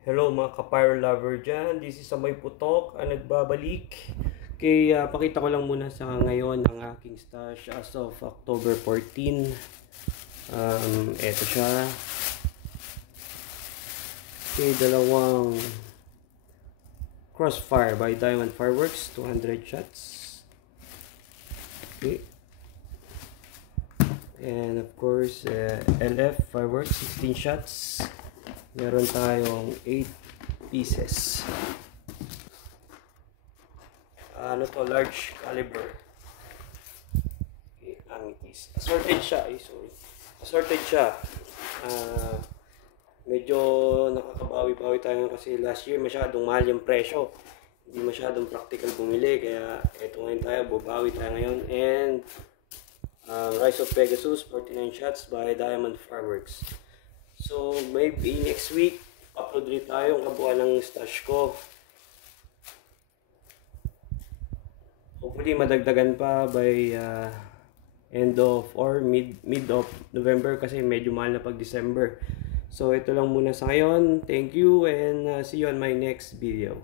Hello mga ka-pyro lover dyan, this is Amoy Putok ang nagbabalik. Kaya pakita ko lang muna sa ngayon ang aking stash as of October 14. Eto siya. Okay, dalawang Crossfire by Diamond Fireworks, 200 shots. Okay. And of course, LF Fireworks, 16 shots. Meron tayong 8 pieces. Ano to, large caliber. Okay, amities. Assorted siya, sorry. Assorted siya. Medyo nakakabawi-bawi tayo kasi last year masyadong mahal yung presyo. Hindi masyadong practical bumili, kaya eto ngayon tayo, bubawi tayo ngayon. And Rise of Pegasus, 49 shots by Diamond Fireworks. So, maybe next week, upload rin tayo ang kabuuan ng stash ko. Hopefully, madagdagan pa by end of or mid of November kasi medyo mahal na pag December. So, ito lang muna sa ngayon. Thank you and see you on my next video.